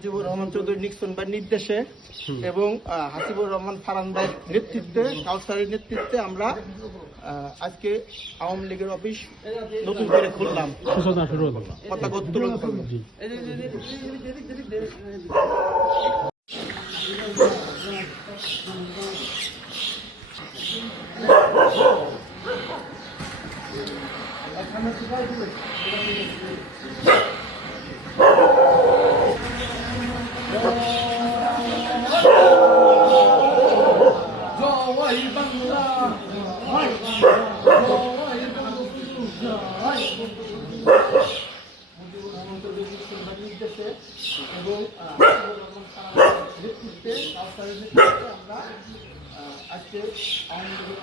Mujibur Rahman Chowdhury Nixon ভাইয়ের নির্দেশে এবং হাসিবুর রহমান ফারহান ভাইয়ের নেতৃত্বে, কাউসারের নেতৃত্বে আমরা আজকে আওয়ামী লীগের অফিস নতুন করে খুললাম, পতাকা উত্তোলন করলাম। এবং নেতৃত্বে কাউসারের নেতৃত্বে আমরা আজকে আওয়ামী লীগের